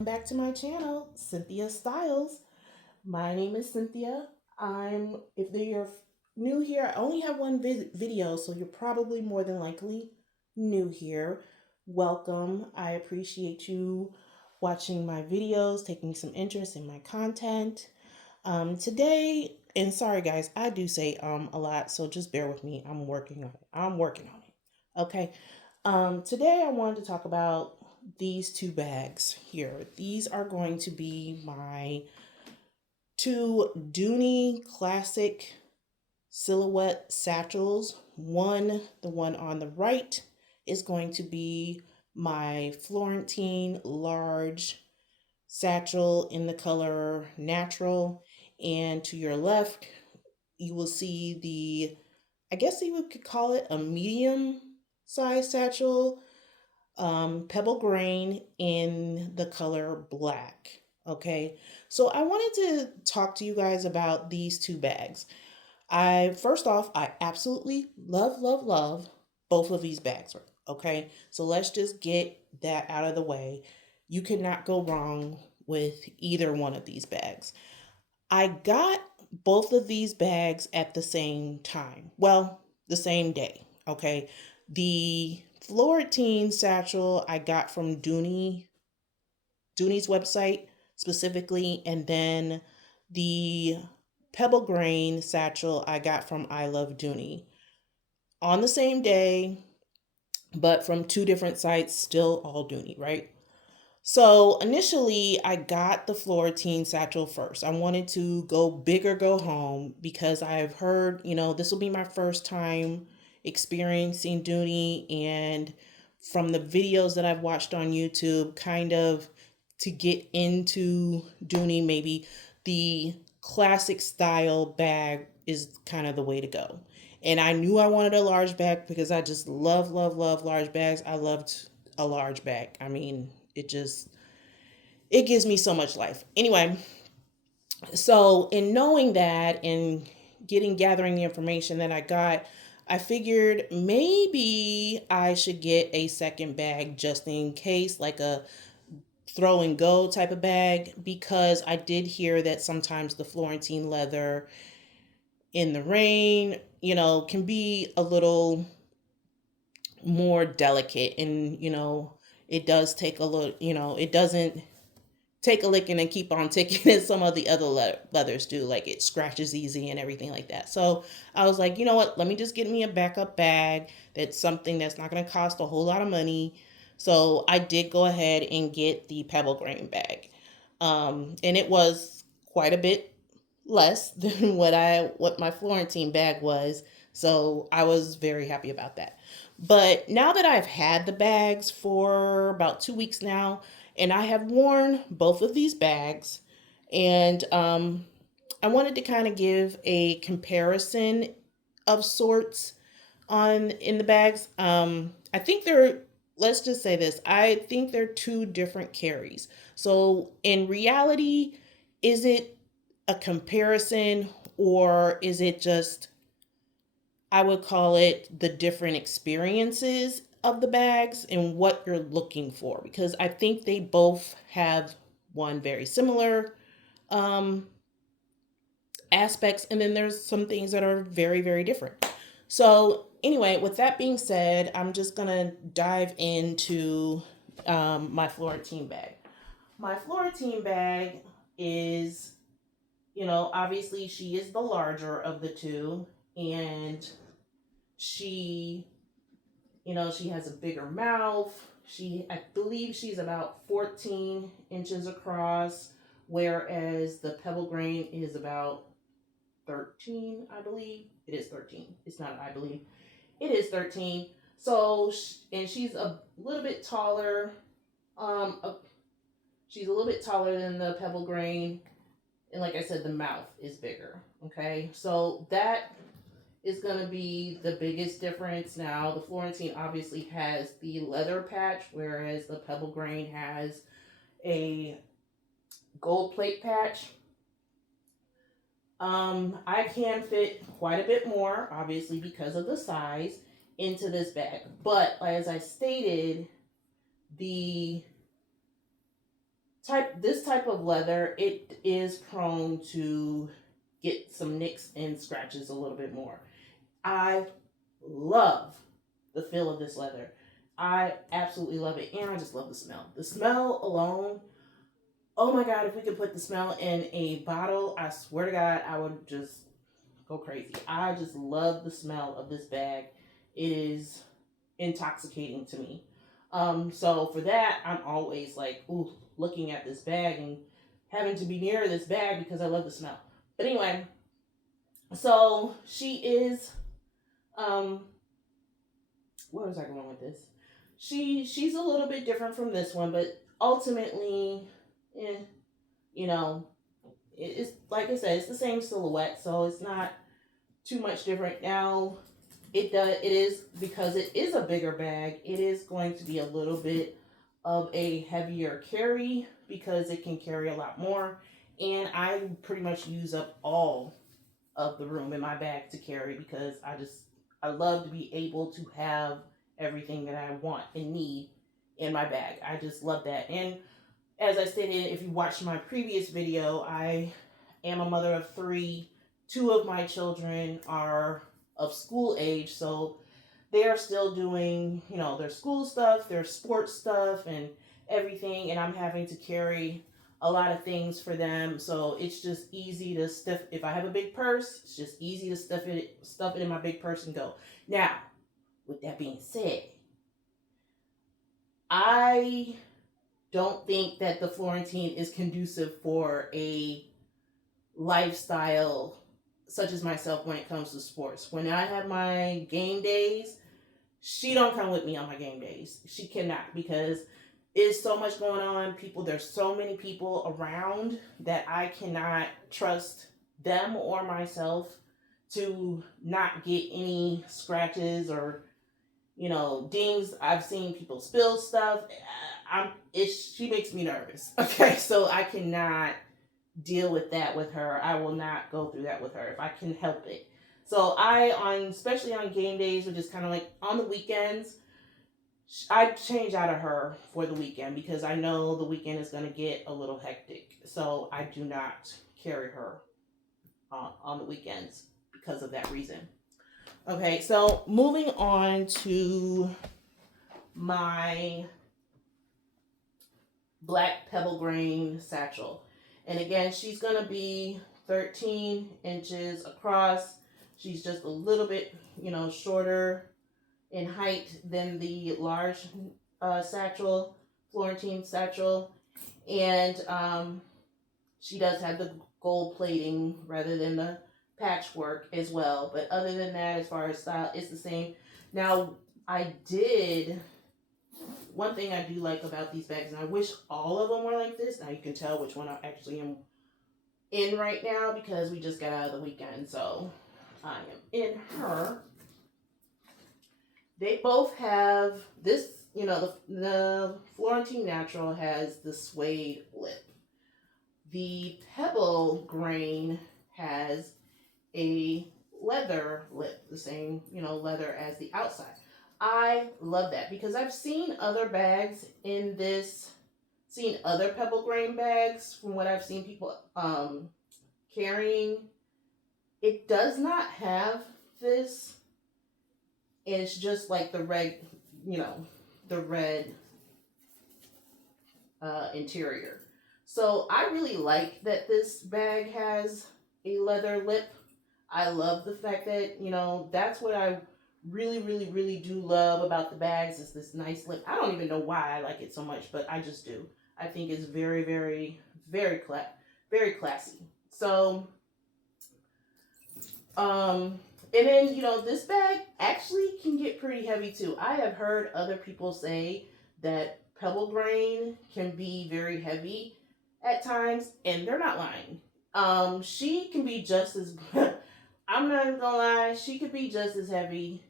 Back to my channel, Cynthia Styles. My name is Cynthia. If you're new here, I only have one video, so you're probably more than likely new here. Welcome. I appreciate you watching my videos, taking some interest in my content. Today, and sorry guys, I do say a lot, so just bear with me. I'm working on it. Okay. Today I wanted to talk about these two bags here. These are going to be my two Dooney classic silhouette satchels. The one on the right, is going to be my Florentine large satchel in the color natural. And to your left, you will see I guess you could call it a medium size satchel, Pebble Grain in the color black. Okay, so I wanted to talk to you guys about these two bags. First off, I absolutely love both of these bags. Okay, so let's just get that out of the way. You cannot go wrong with either one of these bags. I got both of these bags at the same time. Well, the same day. Okay. The Florentine satchel I got from Dooney's website specifically, and then the Pebble Grain satchel I got from I Love Dooney on the same day, but from two different sites, still all Dooney, right? So initially, I got the Florentine satchel first. I wanted to go big or go home because I've heard, this will be my first time experiencing Dooney, and from the videos that I've watched on YouTube, kind of to get into Dooney, maybe the classic style bag is kind of the way to go. And I knew I wanted a large bag because I just love large bags. I loved a large bag. I mean, it gives me so much life. Anyway, so in knowing that and gathering the information that I got, I figured maybe I should get a second bag just in case, like a throw and go type of bag, because I did hear that sometimes the Florentine leather in the rain, can be a little more delicate, and it does take a little, it doesn't take a licking and keep on ticking as some of the other leathers do. Like, it scratches easy and everything like that. So I was like, you know what, let me just get me a backup bag. That's something that's not going to cost a whole lot of money. So I did go ahead and get the Pebble Grain bag, and it was quite a bit less than what my Florentine bag was. So I was very happy about that. But now that I've had the bags for about 2 weeks now, and I have worn both of these bags, and I wanted to kind of give a comparison of sorts on in the bags. I think they're Let's just say this. I think they're two different carries. So in reality, is it a comparison, or is it just, I would call it the different experiences of the bags and what you're looking for? Because I think they both have one very similar um, aspects, and then there's some things that are very different. So anyway, with that being said, I'm just gonna dive into my Florentine bag. My Florentine bag is, obviously she is the larger of the two, and she, she has a bigger mouth. I believe she's about 14 inches across, whereas the Pebble Grain is about 13, I believe. It is 13. It's not, I believe. It is 13. So, and she's a little bit taller. Um, uh, she's a little bit taller than the Pebble Grain. And like I said, the mouth is bigger. Okay. So that is going to be the biggest difference. Now, the Florentine obviously has the leather patch, whereas the Pebble Grain has a gold plate patch. I can fit quite a bit more, obviously, because of the size, into this bag. But as I stated, the this type of leather, it is prone to get some nicks and scratches a little bit more. I love the feel of this leather. I absolutely love it, and I just love the smell. The smell alone, oh my God, if we could put the smell in a bottle, I swear to God, I would just go crazy. I just love the smell of this bag. It is intoxicating to me. So for that, I'm always like, ooh, looking at this bag and having to be near this bag because I love the smell. But anyway, so she is, um, where was I going with this? She's a little bit different from this one, but ultimately, eh, you know, it's like I said, it's the same silhouette, so it's not too much different. Now, it is, because it is a bigger bag, it is going to be a little bit of a heavier carry because it can carry a lot more, and I pretty much use up all of the room in my bag to carry because I love to be able to have everything that I want and need in my bag. I just love that. And as I stated, if you watched my previous video, I am a mother of three. Two of my children are of school age, so they are still doing, their school stuff, their sports stuff, and everything. And I'm having to carry a lot of things for them. So it's just easy to stuff. If I have a big purse, it's just easy to stuff it in my big purse and go. Now, with that being said, I don't think that the Florentine is conducive for a lifestyle such as myself when it comes to sports. When I have my game days, she don't come with me on my game days. She cannot, because it's so much going on. There's so many people around that I cannot trust them or myself to not get any scratches or dings. I've seen people spill stuff. She makes me nervous. Okay, so I cannot deal with that with her. I will not go through that with her if I can help it. So especially on game days, which is kind of like on the weekends, I change out of her for the weekend because I know the weekend is going to get a little hectic. So I do not carry her on the weekends because of that reason. Okay, so moving on to my black pebble grain satchel. And again, she's going to be 13 inches across. She's just a little bit, shorter in height than the large satchel, Florentine satchel. And she does have the gold plating rather than the patchwork as well. But other than that, as far as style, it's the same. Now, one thing I do like about these bags, and I wish all of them were like this. Now you can tell which one I actually am in right now because we just got out of the weekend. So I am in her. They both have this, the Florentine Natural has the suede lip. The Pebble Grain has a leather lip, the same, leather as the outside. I love that because I've seen other bags seen other Pebble Grain bags from what I've seen people carrying. It does not have this. And it's just like the red, the red interior. So I really like that this bag has a leather lip. I love the fact that, that's what I really, really, really do love about the bags is this nice lip. I don't even know why I like it so much, but I just do. I think it's very, very, very, very classy. So, and then, this bag actually can get pretty heavy too. I have heard other people say that Pebble Grain can be very heavy at times, and they're not lying. She can be just as, I'm not even gonna lie, she could be just as heavy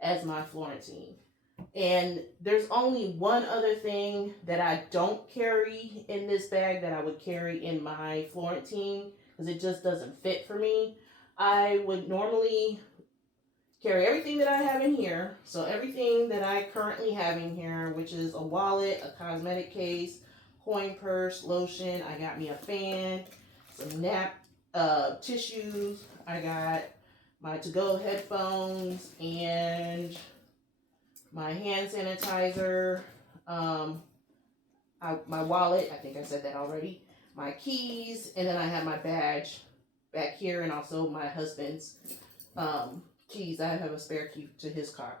as my Florentine. And there's only one other thing that I don't carry in this bag that I would carry in my Florentine because it just doesn't fit for me. I would normally carry everything that I have in here. So everything that I currently have in here, which is a wallet, a cosmetic case, coin purse, lotion. I got me a fan, some tissues. I got my to-go headphones and my hand sanitizer. My wallet, I think I said that already. My keys, and then I have my badge back here, and also my husband's keys. I have a spare key to his car.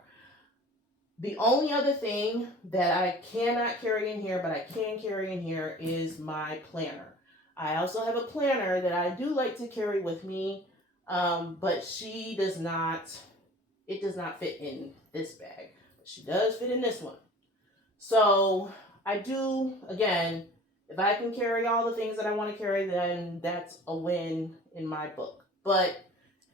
The only other thing that I cannot carry in here, but I can carry in here, is my planner. I also have a planner that I do like to carry with me, but it does not fit in this bag. But she does fit in this one. So I do, again, if I can carry all the things that I want to carry, then that's a win in my book. But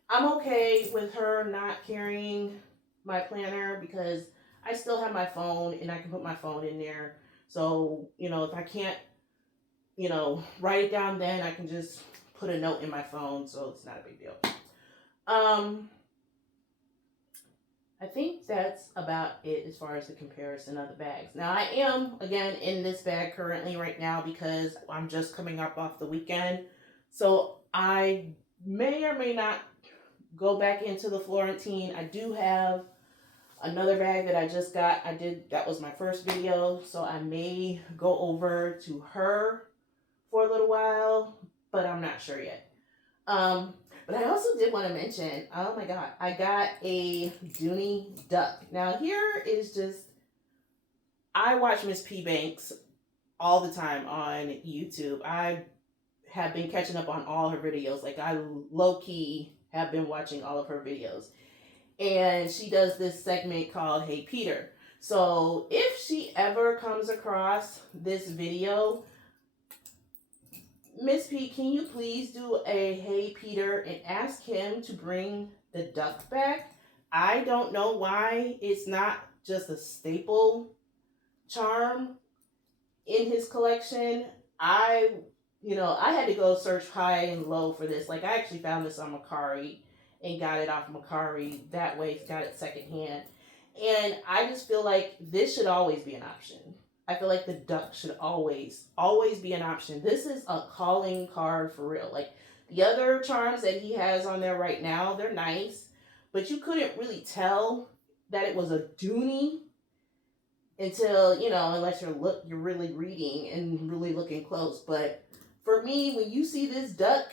I'm okay with her not carrying my planner because I still have my phone and I can put my phone in there. So, if I can't, write it down, then I can just put a note in my phone. So it's not a big deal. I think that's about it as far as the comparison of the bags. Now, I am, again, in this bag currently right now because I'm just coming up off the weekend. So I may or may not go back into the Florentine. I do have another bag that I just got. That was my first video. So I may go over to her for a little while, but I'm not sure yet. But I also did want to mention, oh my God, I got a Dooney duck. Now here is just, I watch Miss P. Banks all the time on YouTube. I have been catching up on all her videos. Like, I low-key have been watching all of her videos. And she does this segment called Hey Peter. So if she ever comes across this video, Miss P, can you please do a Hey Peter and ask him to bring the duck back? I don't know why it's not just a staple charm in his collection. I had to go search high and low for this. Like, I actually found this on Mercari and got it off Mercari. That way, got it secondhand. And I just feel like this should always be an option. I feel like the duck should always be an option. This is a calling card for real. Like, the other charms that he has on there right now, they're nice, but you couldn't really tell that it was a Dooney until, unless you're really reading and really looking close. But for me, when you see this duck,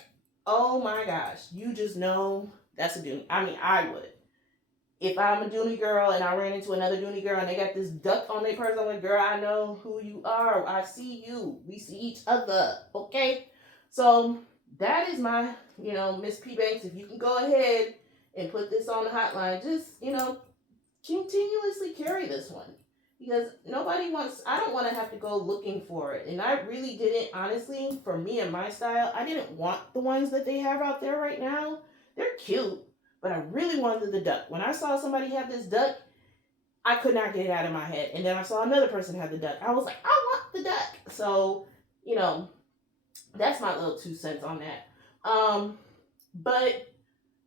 oh my gosh, you just know that's a Dooney. I mean, I would. If I'm a Dooney girl and I ran into another Dooney girl and they got this duck on their purse, I'm like, girl, I know who you are. I see you. We see each other. Okay? So that is my, Miss P. Banks. If you can go ahead and put this on the hotline, just, continuously carry this one. Because I don't want to have to go looking for it. And I really didn't, honestly, for me and my style, I didn't want the ones that they have out there right now. They're cute. But I really wanted the duck. When I saw somebody have this duck, I could not get it out of my head. And then I saw another person have the duck. I was like, I want the duck. So, that's my little 2 cents on that. But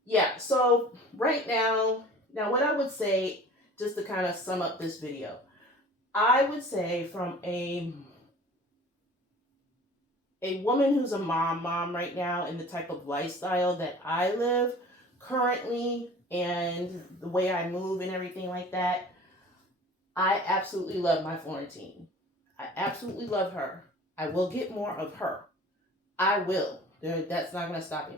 yeah, so right now what I would say, just to kind of sum up this video, I would say from a woman who's a mom right now, and the type of lifestyle that I live currently and the way I move and everything like that, I absolutely love my Florentine. I absolutely love her. I will get more of her. I will. That's not going to stop me.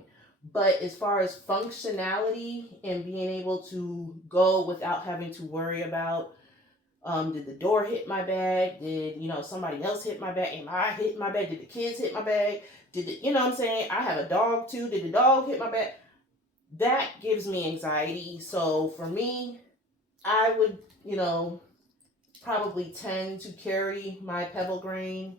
But as far as functionality and being able to go without having to worry about, did the door hit my bag? Did, somebody else hit my bag? Am I hitting my bag? Did the kids hit my bag? What I'm saying? I have a dog too. Did the dog hit my bag? That gives me anxiety. So for me, I would, probably tend to carry my Pebble Grain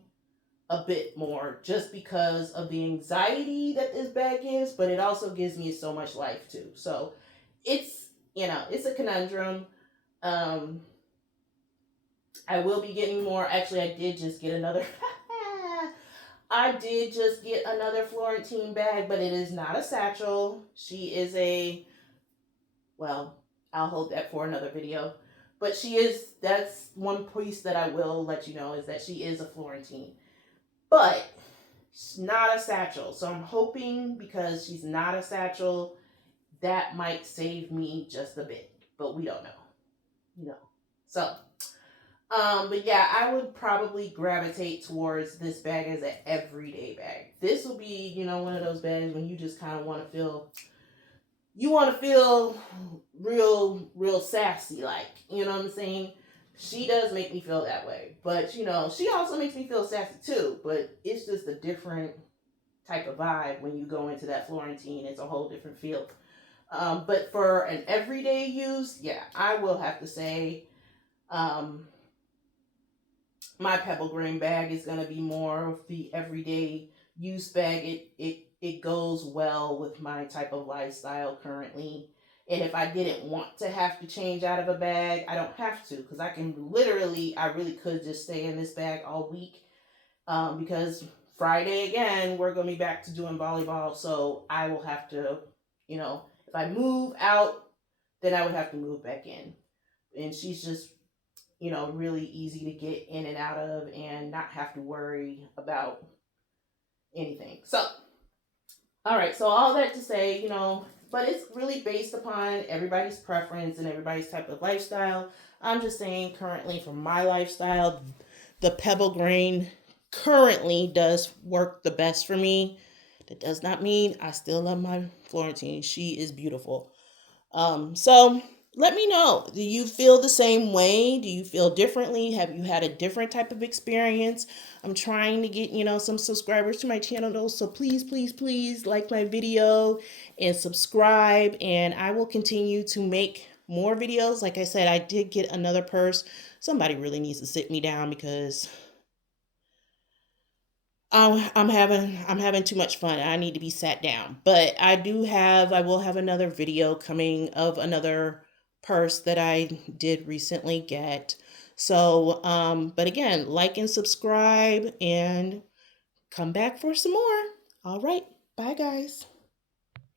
a bit more just because of the anxiety that this bag gives, but it also gives me so much life too. So it's, it's a conundrum. I will be getting more. Actually, I did just get another Florentine bag, but it is not a satchel. She is well, I'll hold that for another video. But that's one piece that I will let you know, is that she is a Florentine. but she's not a satchel. So I'm hoping because she's not a satchel, that might save me just a bit, but we don't know, you know. So, but yeah, I would probably gravitate towards this bag as an everyday bag. This will be, one of those bags when you just kind of want to feel, real sassy, like, you know what I'm saying? She does make me feel that way, but she also makes me feel sassy too. But it's just a different type of vibe when you go into that Florentine. It's a whole different feel. But for an everyday use, yeah, I will have to say, um, my Pebble Grain bag is gonna be more of the everyday use bag. It goes well with my type of lifestyle currently. And if I didn't want to have to change out of a bag, I don't have to, because I really could just stay in this bag all week. Because Friday again, we're gonna be back to doing volleyball, so I will have to, if I move out, then I would have to move back in. And she's just, really easy to get in and out of and not have to worry about anything. So, all right, so all that to say, but it's really based upon everybody's preference and everybody's type of lifestyle. I'm just saying, currently, for my lifestyle, the Pebble Grain currently does work the best for me. That does not mean I still love my Florentine. She is beautiful. So let me know. Do you feel the same way? Do you feel differently? Have you had a different type of experience? I'm trying to get, some subscribers to my channel. So please, please, please like my video and subscribe. And I will continue to make more videos. Like I said, I did get another purse. Somebody really needs to sit me down because I'm having too much fun. I need to be sat down. But I will have another video coming of another purse that I did recently get. So, but again, like and subscribe and come back for some more. All right. Bye, guys.